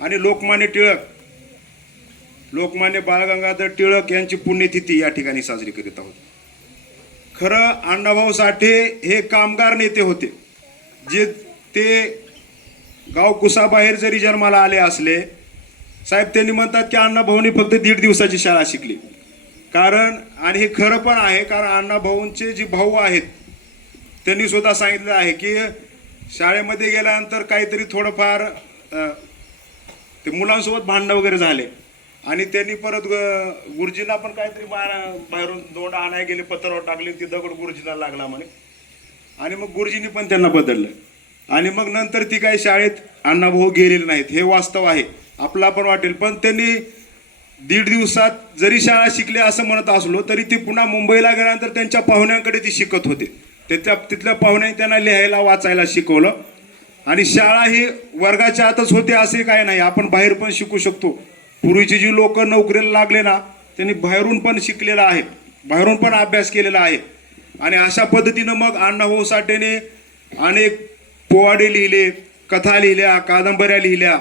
आणि लोकमान्य टिळक लोकमान्य बाळगंगाधर टिळक यांची पुण्यतिथी या ठिकाणी साजरी करीत आहोत. खरं अण्णाभाऊ साठे हे कामगार नेते होते. जे ते गाव कुसाबाहेर जरी जन्माला आले असले साहेब त्यांनी म्हणतात की अण्णाभाऊंनी फक्त दीड दिवसाची शाळा शिकली. कारण आणि हे खरं पण आहे कारण अण्णाभाऊंचे जे भाऊ आहेत त्यांनी सुद्धा सांगितलं आहे की शाळेमध्ये गेल्यानंतर काहीतरी थोडंफार ते मुलांसोबत भांडणं वगैरे झाले. आणि त्यांनी परत ग- गुरुजीला पण काहीतरी बाहेरून दोंड आणाय गेले पत्रावर टाकले ती दगड गुरुजीला लागला म्हणे. आणि मग गुरुजींनी पण त्यांना बदललं. आणि मग नंतर ती काही शाळेत अण्णाभाऊ गेलेले नाहीत. हे वास्तव आहे. आपला पण वाटेल. पण त्यांनी दीड दिवसात जरी शाळा शिकले असं म्हणत असलो तरी ती पुन्हा मुंबईला गेल्यानंतर त्यांच्या पाहुण्यांकडे ती शिकत होते. त्याच्या तिथल्या पाहुण्यांनी त्यांना लिहायला वाचायला शिकवलं. आणि शाळा ही वर्गाच्या आतच होते असे काय नाही. आपण बाहेर पण शिकू शकतो. पूर्वीचे जी लोक नोकरीला लागले ना त्यांनी बाहेरून पण शिकलेलं आहे. बाहेरून पण अभ्यास केलेला आहे. आणि अशा पद्धतीनं मग अण्णाभाऊ साठेने अनेक पोवाडे लिहिले कथा लिहिल्या कादंबऱ्या लिहिल्या.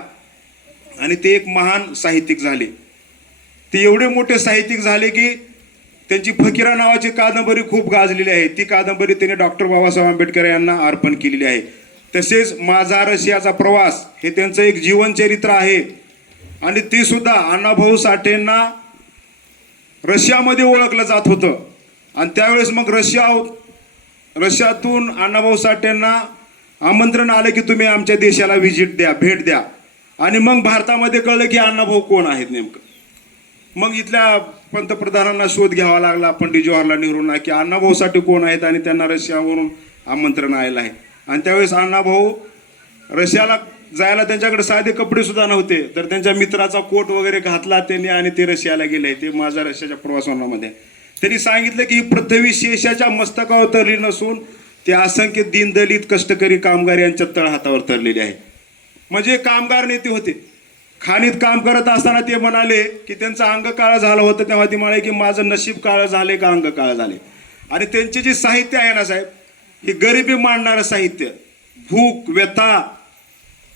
आणि ते एक महान साहित्यिक झाले. ते एवढे मोठे साहित्यिक झाले की त्यांची फकीरा नावाची कादंबरी खूप गाजलेली आहे. ती कादंबरी त्यांनी डॉक्टर बाबासाहेब आंबेडकर यांना अर्पण केलेली आहे. तसेच माझा रशियाचा प्रवास हे त्यांचं एक जीवनचरित्र आहे. आणि ते सुद्धा अण्णाभाऊ साठेंना रशियामध्ये ओळखलं जात होतं. आणि त्यावेळेस मग रशिया रशियातून अण्णाभाऊ साठेंना आमंत्रण आलं की तुम्ही आमच्या देशाला व्हिजिट द्या भेट द्या. आणि मग भारतामध्ये कळलं की अण्णाभाऊ कोण आहेत नेमकं. मग इथल्या पंतप्रधानांना शोध घ्यावा लागला पंडित जवाहरलाल नेहरूंना की अण्णाभाऊ साठे कोण आहेत आणि त्यांना रशियावरून आमंत्रण आलेलं आहे. आणि त्यावेळेस अण्णाभाऊ रशियाला जायला त्यांच्याकडे साधे कपडे सुद्धा नव्हते. तर त्यांच्या मित्राचा कोट वगैरे घातला त्यांनी आणि ते रशियाला गेले. ते माझ्या रशियाच्या प्रवासामध्ये. त्यांनी सांगितलं की ही पृथ्वी शेषाच्या मस्तकावर तरली नसून ते असंख्य दीनदलित कष्टकरी कामगार यांच्या तळहातावर तरलेले आहे म्हणजे कामगार नेते होते. खाणीत काम करत असताना ते म्हणाले की त्यांचं अंग काळं झालं होतं तेव्हा ते म्हणाले की माझं नशीब काळं झाले का अंग काळं झाले आणि त्यांचे जे साहित्य आहे ना साहेब हे गरिबी मांडणारं साहित्य भूक व्यथा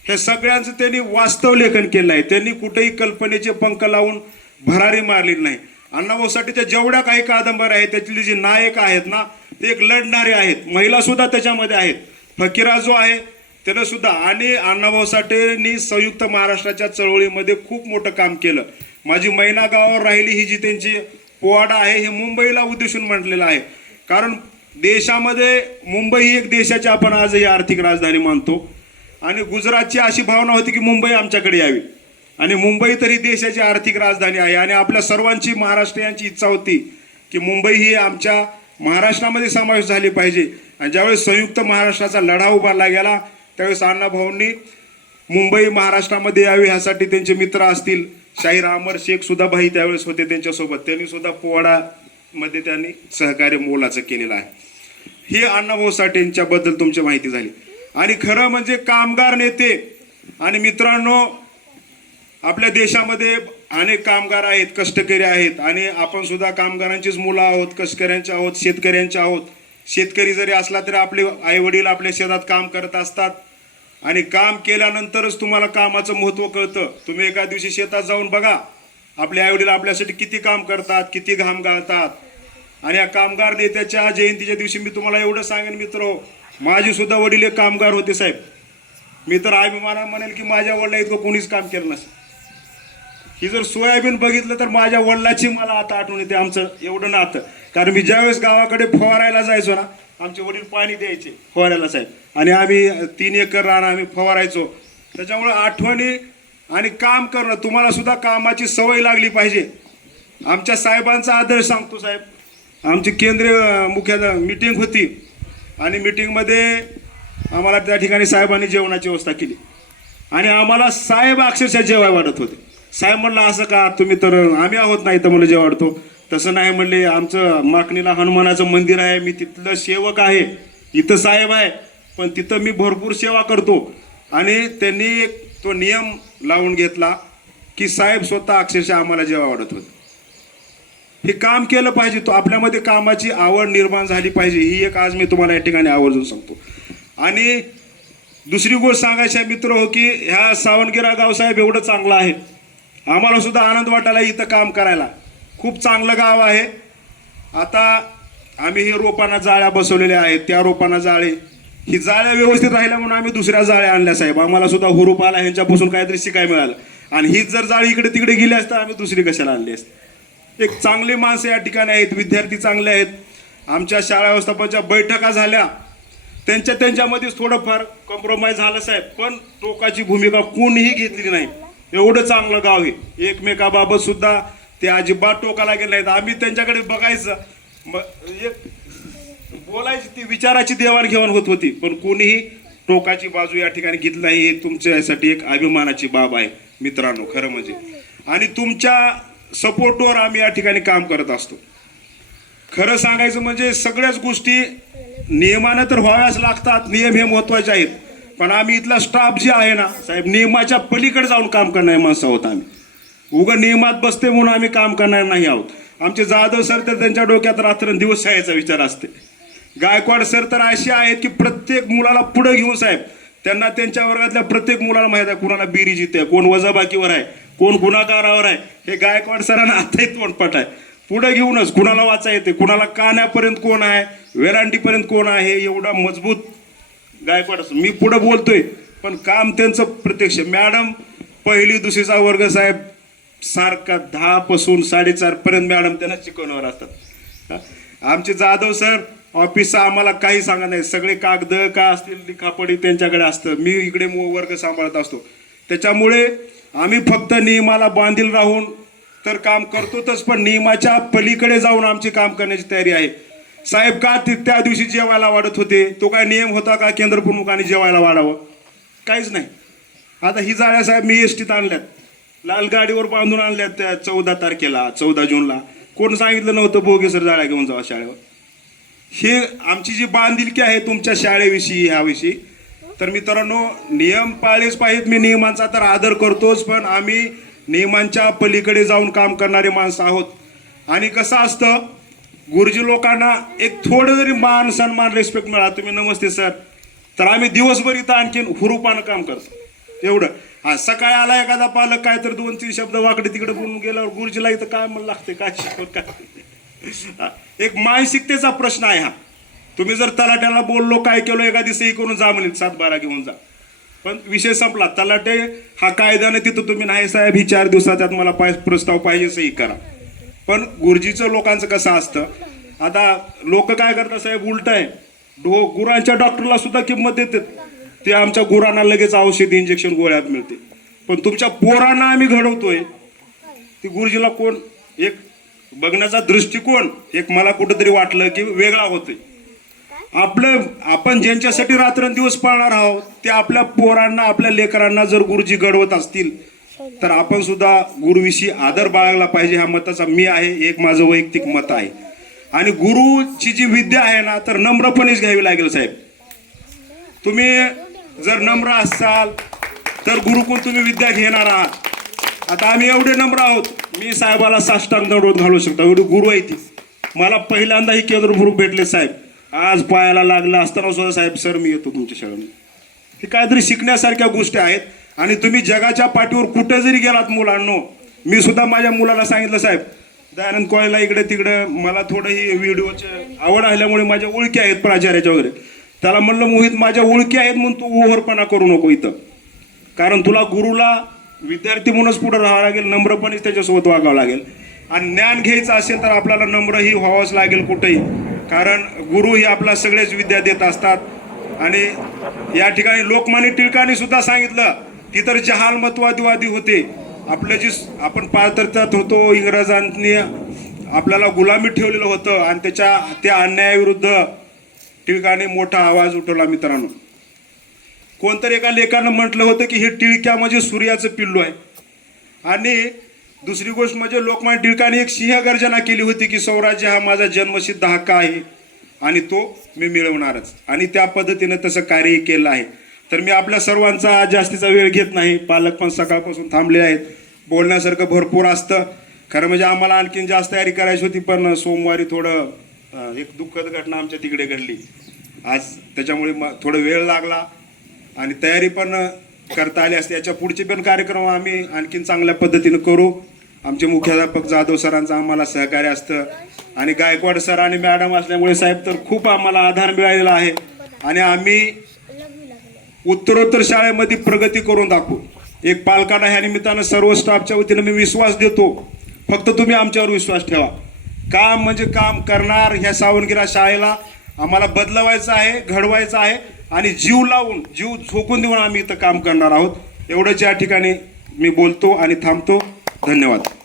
हे सगळ्यांचं त्यांनी वास्तव लेखन केलं आहे त्यांनी कुठेही कल्पनेचे पंख लावून भरारी मारलेली नाही. अण्णाभाऊसाठीच्या जेवढ्या काही कादंबऱ्या आहेत त्यातली जी नायक आहेत ना ते एक लढणारे आहेत. महिला सुद्धा त्याच्यामध्ये आहेत. फकीरा जो आहे त्यानं सुद्धा आणि अण्णाभाऊ साठेंनी संयुक्त महाराष्ट्राच्या चळवळीमध्ये खूप मोठं काम केलं. माझी मैना गावावर राहिली ही जी त्यांची पोवाडा आहे हे मुंबईला उद्देशून म्हटलेलं आहे. कारण देशामध्ये मुंबई ही एक देशाची आपण आजही आर्थिक राजधानी मानतो. आणि गुजरातची अशी भावना होती की मुंबई आमच्याकडे यावी. आणि मुंबई तरी देशाची आर्थिक राजधानी आहे. आणि आपल्या सर्वांची महाराष्ट्रीयांची इच्छा होती की मुंबई ही आमच्या महाराष्ट्रामध्ये समावेश झाली पाहिजे. आणि ज्यावेळेस संयुक्त महाराष्ट्राचा लढा उभारला गेला त्यावेळेस अण्णाभाऊंनी मुंबई महाराष्ट्रामध्ये यावी ह्यासाठी त्यांचे मित्र असतील. शाहीर अमर शेख सुद्धा भाई त्यावेळेस होते त्यांच्यासोबत. त्यांनी सुद्धा पोवाडामध्ये त्यांनी सहकार्य मोलाचं केलेलं आहे. ही अण्णाभाऊ साठेंच्याबद्दल तुमची माहिती झाली. आणि खरं म्हणजे कामगार नेते आणि मित्रांनो आपल्या देशामध्ये अनेक कामगार आहेत कष्टकरी आहेत आणि आपण सुद्धा कामगारांचीच मुलं आहोत कष्टकऱ्यांचे आहोत शेतकऱ्यांचे आहोत. शेतकरी जरी असला तरी आपले आई वडील आपल्या शेतात काम करत असतात. आणि काम केल्यानंतरच तुम्हाला कामाचं महत्त्व कळतं. तुम्ही एका दिवशी शेतात जाऊन बघा आपले आई वडील आपल्यासाठी किती काम करतात किती घाम गाळतात. आणि या कामगार नेत्याच्या जयंतीच्या दिवशी मी तुम्हाला एवढं सांगेन मित्र माझे सुद्धा वडील एक कामगार होते साहेब. मी तर अभिमानानं म्हणेल की माझ्या वडिला इतकं कोणीच काम केलं नसेल ही जर सोयाबीन बघितलं तर माझ्या वडिलाची मला आता आठवण येते आमचं एवढं नातं. कारण मी ज्यावेळेस गावाकडे फवारायला जायचो ना आमचे वडील पाणी द्यायचे फवारायला साहेब. आणि आम्ही तीन एकर राहणं आम्ही फवारायचो. त्याच्यामुळे आठवणी आणि काम करणं तुम्हाला सुद्धा कामाची सवय लागली पाहिजे. आमच्या साहेबांचा आदर्श सांगतो साहेब. आमची केंद्रीय अं, मीटिंग मिटिंग होती आणि मिटिंगमध्ये आम्हाला त्या ठिकाणी साहेबांनी जेवणाची व्यवस्था केली. आणि आम्हाला साहेब अक्षरशः जेवाय वाटत होते. साहेब म्हणलं असं का? तुम्ही तर आम्ही आहोत नाही तर मला जेव वाटतो. तसं नाही म्हणले आमचं माकणीला हनुमानाचं मंदिर आहे मी तिथलं सेवक आहे इथं साहेब आहे पण तिथं मी भरपूर सेवा करतो. आणि त्यांनी एक तो नियम लावून घेतला की साहेब स्वतः अक्षरशः आम्हाला जेव्हा वाढत होते. हे काम केलं पाहिजे तो आपल्यामध्ये कामाची आवड निर्माण झाली पाहिजे ही एक आज मी तुम्हाला या ठिकाणी आवर्जून सांगतो. आणि दुसरी गोष्ट सांगायची आहे मित्र हो की ह्या सावणगिरा गावसाहेब एवढं चांगलं आहे. आम्हाला सुद्धा आनंद वाटायला इथं काम करायला. खूप चांगलं गाव आहे. आता आम्ही हे रोपांना जाळ्या बसवलेल्या आहेत त्या रोपांना जाळे. ही जाळ्या व्यवस्थित राहिल्या म्हणून आम्ही दुसऱ्या जाळ्या आणल्या साहेब. आम्हाला सुद्धा हुरूप आला ह्यांच्यापासून काहीतरी शिकाय मिळालं. आणि हीच जर जाळी इकडे तिकडे गेली असतं आम्ही दुसरी कशाला आणली असते? एक चांगले माणसं या ठिकाणी आहेत विद्यार्थी चांगले आहेत. आमच्या शाळा व्यवस्थापनाच्या बैठका झाल्या. त्यांच्या त्यांच्यामध्येच थोडंफार कॉम्प्रोमाइज झालं साहेब. पण टोकाची भूमिका कोणीही घेतली नाही. एवढं चांगलं गाव आहे. एकमेकाबाबत सुद्धा ते अजिबात टोकाला गेले नाहीत. आम्ही त्यांच्याकडे बघायचं. एक बोलायची ती विचाराची देवाणघेवाण होत होती. पण कोणीही टोकाची बाजू या ठिकाणी घेतली नाही. हे तुमच्यासाठी एक अभिमानाची बाब आहे मित्रांनो खरं म्हणजे. आणि तुमच्या सपोर्टवर आम्ही या ठिकाणी काम करत असतो. खरं सांगायचं म्हणजे सगळ्याच गोष्टी नियमानं तर व्हाव्याच लागतात नियम हे महत्त्वाचे आहेत. पण आम्ही इथला स्टाफ जे आहे ना साहेब नियमाच्या पलीकडे जाऊन काम करणारे माणसं आहोत आम्ही. उगं नियमात बसते म्हणून आम्ही काम करणार नाही आहोत. आमचे जाधव सर तर त्यांच्या डोक्यात रात्रंदिवस शाळेचा विचार असते. गायकवाड सर तर असे आहेत की प्रत्येक मुलाला पुढं घेऊन साहेब त्यांना त्यांच्या वर्गातल्या प्रत्येक मुलाला माहीत आहे कुणाला बिरी येते कोण वजाबाकीवर आहे कोण गुन्हागारावर आहे? हे गायकवाड सरांना आताही तोंडपट आहे. पुढे घेऊनच कुणाला वाचा येते? कुणाला कान्यापर्यंत कोण आहे? वेलांटीपर्यंत कोण आहे? एवढा मजबूत गायकवाड असतो. मी पुढं बोलतोय पण काम त्यांचं प्रत्यक्ष. मॅडम पहिली दुसरीचा वर्ग साहेब सारखा दहापासून साडेचारपर्यंत मॅडम त्यांना शिकवण्यावर असतात. आमचे जाधव सर ऑफिसचा आम्हाला काही सांगत नाही सगळे कागद का असतील लिखापडी त्यांच्याकडे असतं. मी इकडे मो- वर्ग सांभाळत असतो. त्याच्यामुळे आम्ही फक्त नियमाला बांधील राहून तर काम करतोच पण नियमाच्या पलीकडे जाऊन आमचे काम करण्याची तयारी आहे. साहेब का ते त्या दिवशी जेवायला वाढत होते? तो काय नियम होता का केंद्र प्रमुखाने जेवायला वाढावं? काहीच नाही. आता ही जाळ्या साहेब मी एस टीत आणल्यात. लाल गाडीवर बांधून आणल्यात त्या चौदा तारखेला चौदा जूनला. कोण सांगितलं नव्हतं बोगेसर जाळ्या घेऊन जावा शाळेवर? हे आमची जी बांधिलकी आहे तुमच्या शाळेविषयी ह्याविषयी तर मित्रांनो नियम पाळलेच पाहिजेत. मी नियमांचा तर आदर करतोच पण आम्ही नियमांच्या पलीकडे जाऊन काम करणारे माणसं आहोत. आणि कसं असतं गुरुजी लोकांना एक थोडं जरी मान सन्मान रिस्पेक्ट मिळाला तुम्ही नमस्ते सर. तर आम्ही दिवसभर इथं आणखीन हुरूपानं काम करतो. एवढं. हा सकाळी आला एखादा पालक काय तर दोन तीन शब्द वाकडे तिकडे बोलून गेल्यावर गुरुजीला इथं काय म्हणून लागते काय शिकवत काय? एक मानसिकतेचा प्रश्न आहे हा. तुम्ही जर तलाट्याला बोललो काय केलो एखादी सही करून जा म्हणेल सात बारा घेऊन जा. पण विषय संपला. तलाटे हा कायद्याने तिथं तुम्ही नाही साहेब ही चार दिवसात मला पाय प्रस्ताव पाहिजे सही करा. पण गुरुजीचं लोकांचं कसं असतं? आता लोक काय करतात साहेब उलट आहे. डो गुरांच्या डॉक्टरला सुद्धा किंमत देतात. ते आमच्या गुरांना लगेच औषध इंजेक्शन गोळ्यात मिळते. पण तुमच्या पोरांना आम्ही घडवतोय. ती गुरुजीला कोण? एक बघण्याचा दृष्टिकोन एक मला कुठंतरी वाटलं की वेगळा होतोय. आपलं आपण ज्यांच्यासाठी रात्रंदिवस पाळणार आहोत ते आपल्या पोरांना आपल्या लेकरांना जर गुरुजी घडवत असतील तर आपण सुद्धा गुरुविषयी आदर बाळगला पाहिजे. ह्या मताचा मी आहे एक माझं वैयक्तिक मत आहे. आणि गुरुची जी विद्या आहे ना तर नम्रपणेच घ्यावी लागेल साहेब. तुम्ही जर नम्र असाल तर गुरुकुल तुम्ही विद्या घेणार आहात. आता आम्ही एवढे नम्र आहोत मी साहेबाला साष्टांग दंडवत घालू शकतो. एवढी गुरु आहे ती. मला पहिल्यांदा ही केंद्र गुरु भेटले साहेब. आज पायाला लागला असताना सुद्धा साहेब सर मी येतो तुमच्या शाळेमध्ये. हे काहीतरी शिकण्यासारख्या गोष्टी आहेत आणि तुम्ही जगाच्या पाठीवर कुठे जरी गेलात मुलांनो मी सुद्धा माझ्या मुलाला सांगितलं साहेब दयानंद कॉलेजला इकडे तिकडे मला थोडं ही व्हिडिओची आवड असल्यामुळे माझ्या ओळखी आहेत प्राचार्याच्या वगैरे. त्याला म्हणलं मोहित माझ्या ओळखी आहेत म्हणून तू ओव्हरपणा करू नको इथं. कारण तुला गुरुला विद्यार्थी म्हणूनच पुढे राहावं लागेल नम्रपणेच त्याच्यासोबत वागावं लागेल. आणि ज्ञान घ्यायचं असेल तर आपल्याला नम्रही व्हावंच लागेल कुठेही. कारण गुरु हे आपला सगळेच विद्या देत असतात. आणि या ठिकाणी लोकमान्य टिळकांनी सुद्धा सांगितलं ती तर जहाल मतवादवादी होते. आपलं जी आपण पारतर्त्यात होतो इंग्रजांनी आपल्याला गुलामी ठेवलेलं होतं आणि त्याच्या त्या अन्यायाविरुद्ध टिळकाने मोठा आवाज उठवला मित्रांनो. कोणतरी एका लेखानं म्हटलं होतं की हे टिळक्या म्हणजे सूर्याचं पिल्लू आहे. आणि दुसरी गोष्ट म्हणजे लोकमान्य टिळकाने एक सिंह गर्जना केली होती की स्वराज्य हा माझा जन्मसिद्ध हक्क आहे आणि तो मी मिळवणारच. आणि त्या पद्धतीनं तसं कार्यही केलं आहे. तर मी आपल्या सर्वांचा आज जास्तीचा वेळ घेत नाही. पालक पण सकाळपासून थांबले आहेत. बोलण्यासारखं भरपूर असतं. खरं म्हणजे आम्हाला आणखीन जास्त तयारी करायची होती पण सोमवारी थोडं एक दुःखद घटना आमच्या तिकडे घडली. आज त्याच्यामुळे म- थोडं वेळ लागला आणि तयारी पण करता आली असते. याच्या पुढचे पण कार्यक्रम आम्ही आणखीन चांगल्या पद्धतीनं करू. आमचे मुख्याध्यापक जाधव सरांचं आम्हाला सहकार्य असतं. आणि गायकवाड सर आणि मॅडम असल्यामुळे साहेब तर खूप आम्हाला आधार मिळालेला आहे. आणि आम्ही उत्तरोत्तर शाळेमध्ये प्रगती करून दाखवू. एक पालकांना ह्या निमित्तानं सर्व स्टाफच्या वतीनं मी विश्वास देतो. फक्त तुम्ही आमच्यावर विश्वास ठेवा. काम म्हणजे काम करणार ह्या सावणगिरा शाळेला आम्हाला बदलवायचं आहे घडवायचं आहे आणि जीव लावून जीव झोकून देऊन आम्ही इथं काम करणार आहोत. एवढंच या ठिकाणी मी बोलतो आणि थांबतो. धन्यवाद.